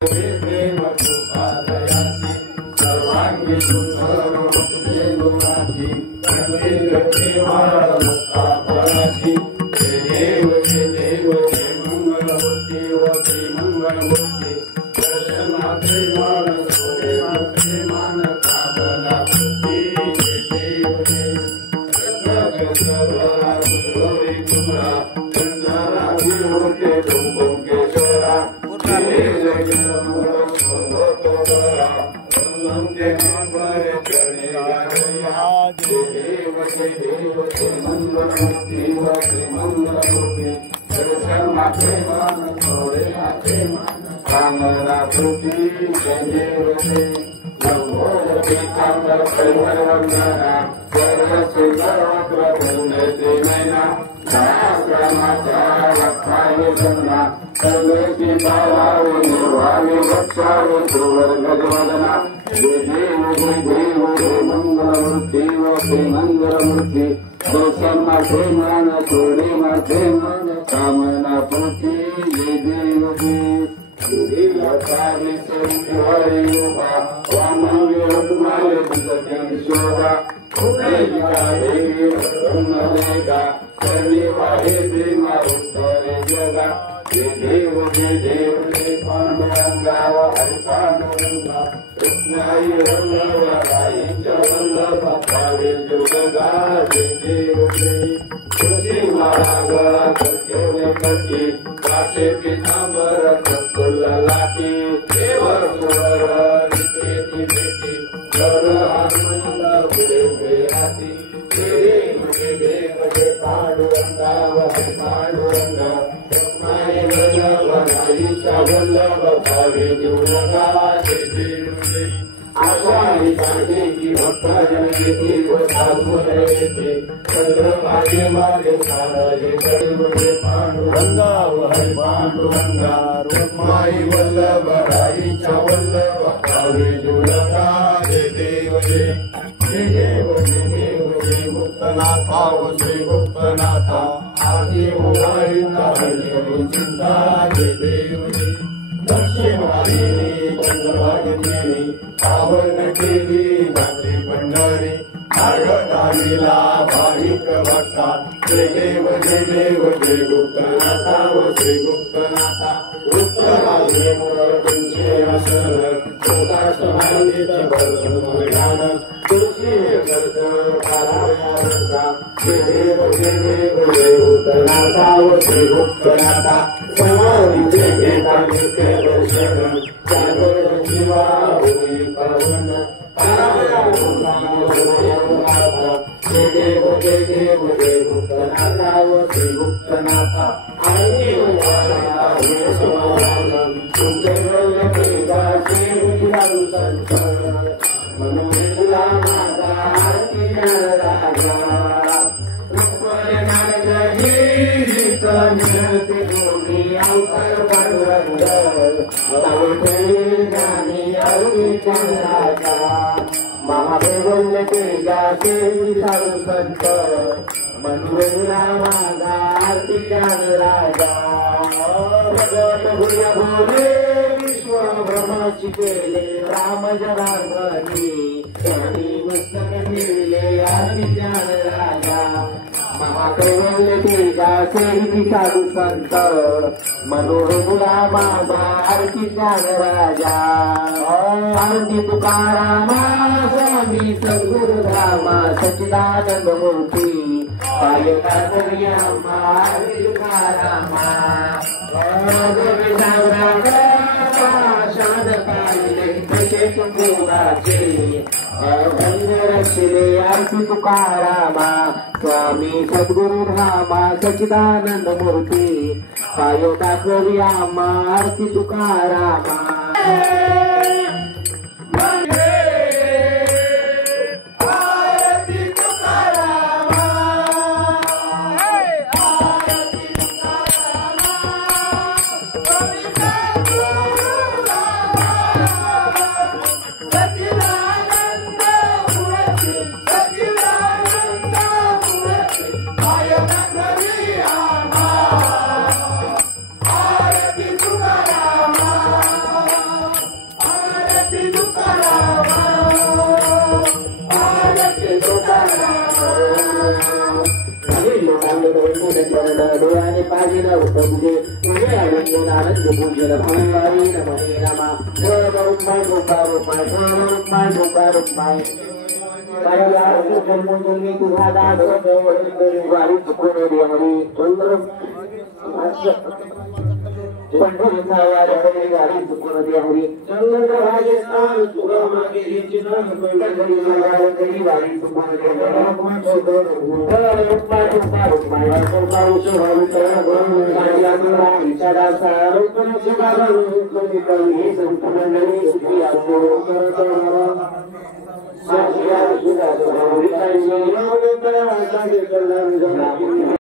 प्रेम कृपादयाची सर्वांगी सुंदर मुक्ती फळाची देव मंगलमूर्ती होती मंगलमूर्ती दर्शनाचे मान सोडे माते मान कामना बुद्धी देव मंगलमूर्ती दर्शन माझे मन सोडे माझे मन कामना पूर्ती देव शोभा जगा देव पांडुरंगा हरि पांडुरंगा कृष्णाई वल्लभ भावे दुर्गा देव तुळशी माळा गळा करते काशे पितांबर फुल लाटी देव भेटी घर आनंद पुढे राहती पांडुरंगा पांडुरंगा कृष्णाई वल्लभ भावे दुर्गा आशाही काढे की भक्तजन येते व साधू येते चंद्रभागे मागे सारे कडे पांडुरंगा हरि पांडुरंगा रुक्माई वल्लभ राईच्या वल्लभ भावे दुर्गा देव देव मुक्तनाथा व श्री मुक्तनाथा आदि उभारिता हरी चिंता देव दक्षिण वाहिनी चंद्रभागिनी पावन केली भाकरी भंडारी मार्गदारीला भाविक भक्तात जय देव जय गुप्तनाथा व श्री गुप्तनाथा गुप्तराजे तुमचे आसन सोतासमानीचे बलगान तुळशी करत काराया जय देव जय गुप्तनाथा व श्री गुप्तनाथा समाधीचे घेता नित्य दर्शन जागर जीवा होई पावन जय देव जय गुप्तनाथा व श्री गुप्तनाथा तुमचे मनोला माझा राजा महादेवल तेजाचे साधू संत मनोला माझा आरती राजा भगवत भोले विश्व ब्रह्माची केले राम जनार्दनी त्यांनी मस्तक मिळले आरती राजा महादेवल तेजाचे साधू संत मनोरमुला माझा आरती राजा आरती तुकारामा स्वामी सद्गुरु धामा सच्चिदानंद मूर्ती पायका करियामा तुकारामा रक्षले आरती तुकारामा स्वामी सद्गुरु धामा सच्चिदानंद मूर्ती पायका करियामा आरती तुकारामा डोळ्याने पाहिलं होतं तुझे तुझे आनंद आनंद पूजन भंगारी नमने नमा रुपाय रुपाय रुपाय रुपाय रुपाय रुपाय तुम्ही तुझा दाद वारी चुकून हरी सुंदर पंढरीचा वार हरी गाडी चुकून हरी चंद्र राजस्थान तुला मागे चिन्ह पंढरीचा वार हरी गाडी चुकून हरी